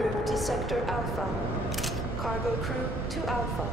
crew to Sector Alpha. Cargo crew to Alpha.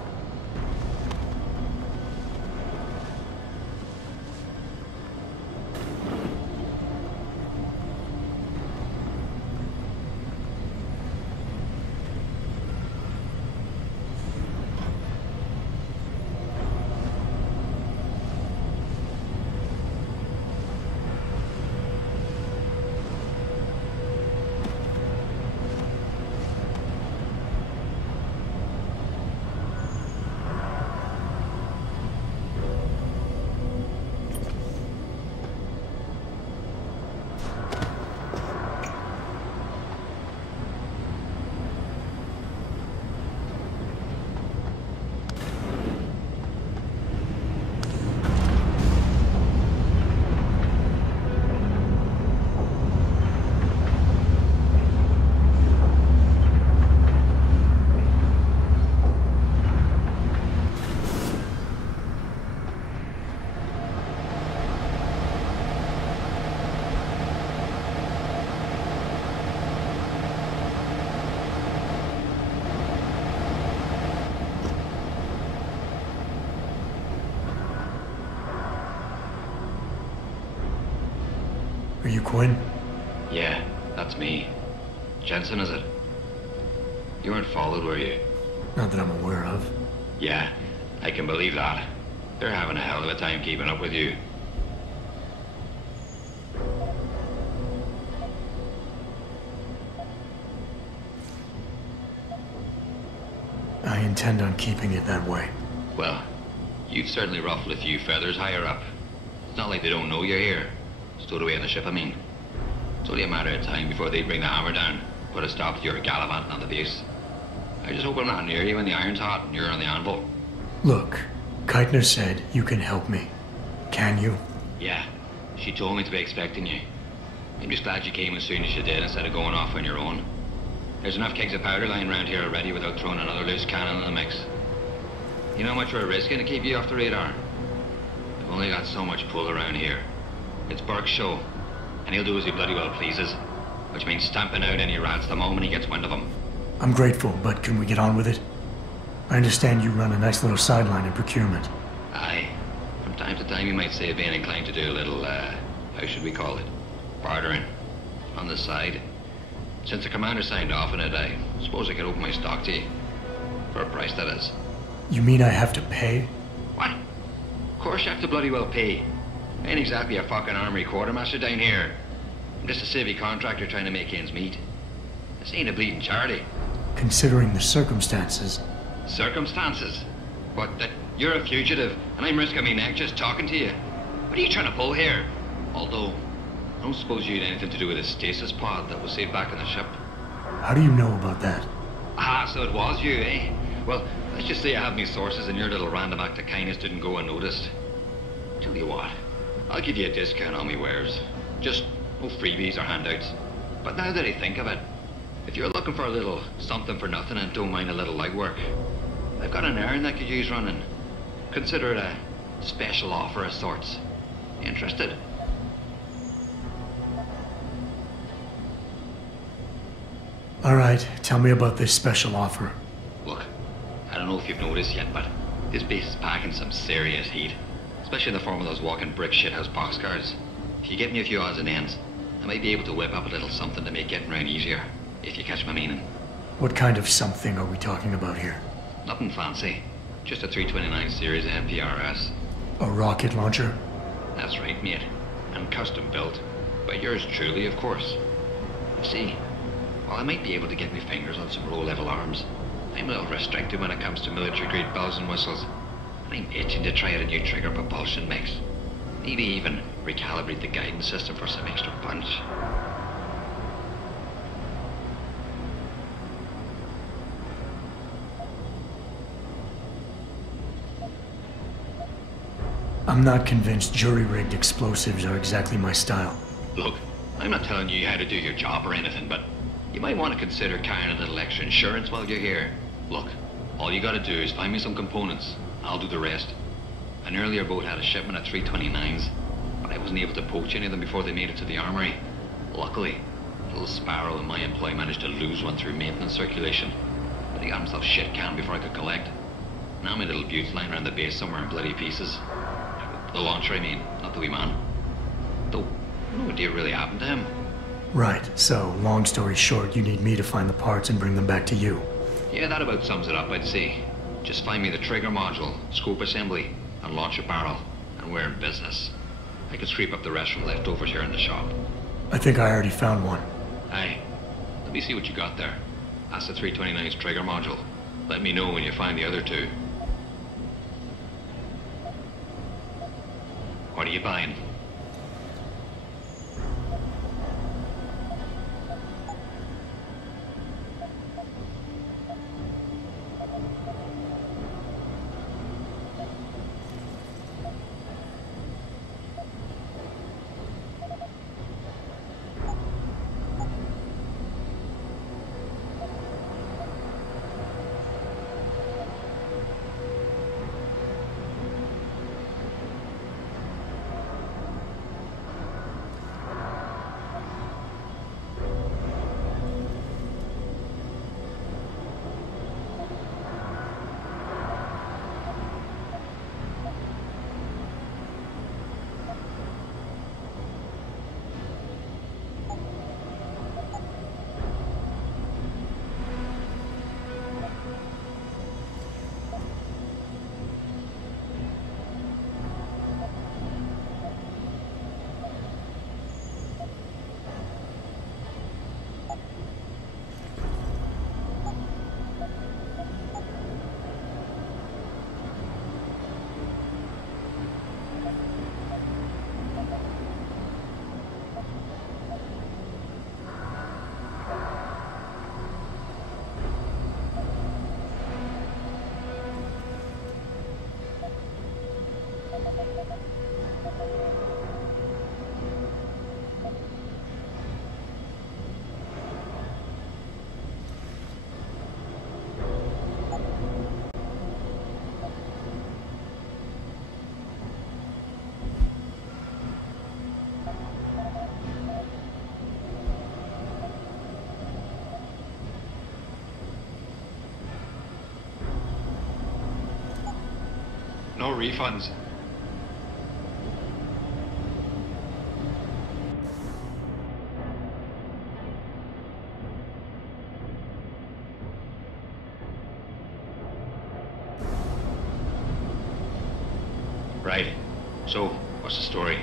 Are you Quinn? Yeah, that's me. Jensen, is it? You weren't followed, were you? Not that I'm aware of. Yeah, I can believe that. They're having a hell of a time keeping up with you. I intend on keeping it that way. Well, you've certainly ruffled a few feathers higher up. It's not like they don't know you're here. Stowed away on the ship, I mean. It's only a matter of time before they bring the hammer down, put a stop to your gallivanting on the base. I just hope I'm not near you when the iron's hot and you're on the anvil. Look, Keitner said you can help me. Can you? Yeah, she told me to be expecting you. I'm just glad you came as soon as you did instead of going off on your own. There's enough kegs of powder lying around here already without throwing another loose cannon in the mix. You know how much we're risking to keep you off the radar? We've only got so much pull around here. It's Burke's show, and he'll do as he bloody well pleases, which means stamping out any rats the moment he gets wind of them. I'm grateful, but can we get on with it? I understand you run a nice little sideline in procurement. Aye. From time to time you might say being inclined to do a little, how should we call it? Bartering. On the side. Since the commander signed off on it, I suppose I could open my stock to you. For a price, that is. You mean I have to pay? What? Of course you have to bloody well pay. I ain't exactly a fucking armory quartermaster down here. I'm just a civvy contractor trying to make ends meet. This ain't a bleeding charity. Considering the circumstances. Circumstances? What, that you're a fugitive and I'm risking my neck just talking to you? What are you trying to pull here? Although, I don't suppose you had anything to do with the stasis pod that was saved back on the ship. How do you know about that? Ah, so it was you, eh? Well, let's just say I have my sources and your little random act of kindness didn't go unnoticed. Tell you what, I'll give you a discount on me wares. Just no freebies or handouts. But now that I think of it, if you're looking for a little something for nothing and don't mind a little legwork, I've got an errand that could use running. Consider it a special offer of sorts. Interested? All right, tell me about this special offer. Look, I don't know if you've noticed yet, but this base is packing some serious heat. Especially in the form of those walking brick shithouse boxcars. If you get me a few odds and ends, I might be able to whip up a little something to make getting around easier, if you catch my meaning. What kind of something are we talking about here? Nothing fancy. Just a 329 series MPRS. A rocket launcher? That's right, mate. And custom built. By yours truly, of course. You see, while I might be able to get my fingers on some low-level arms, I'm a little restricted when it comes to military-grade bells and whistles. And I'm itching to try out a new trigger propulsion mix. Maybe even recalibrate the guidance system for some extra punch. I'm not convinced jury-rigged explosives are exactly my style. Look, I'm not telling you how to do your job or anything, but you might want to consider carrying a little extra insurance while you're here. Look, all you gotta do is find me some components. I'll do the rest. An earlier boat had a shipment of 329s, but I wasn't able to poach any of them before they made it to the armory. Luckily, Little Sparrow in my employ managed to lose one through maintenance circulation. But he got himself shit canned before I could collect. Now my little Butte's lying around the base somewhere in bloody pieces. The launcher, I mean, not the wee man. Though, no idea really happened to him. Right, so, long story short, you need me to find the parts and bring them back to you. Yeah, that about sums it up, I'd say. Just find me the trigger module, scope assembly, and launch a barrel, and we're in business. I could scrape up the rest from leftovers here in the shop. I think I already found one. Aye. Let me see what you got there. That's the 329's trigger module. Let me know when you find the other two. What are you buying? No refunds. Right. So, what's the story?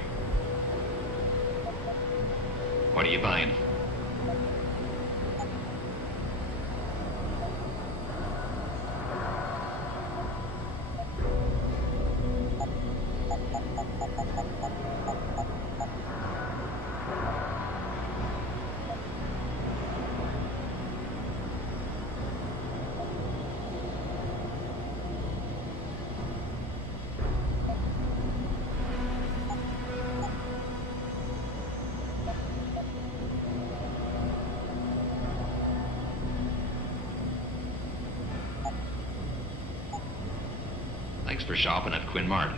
What are you buying? Thanks for shopping at Quinmart.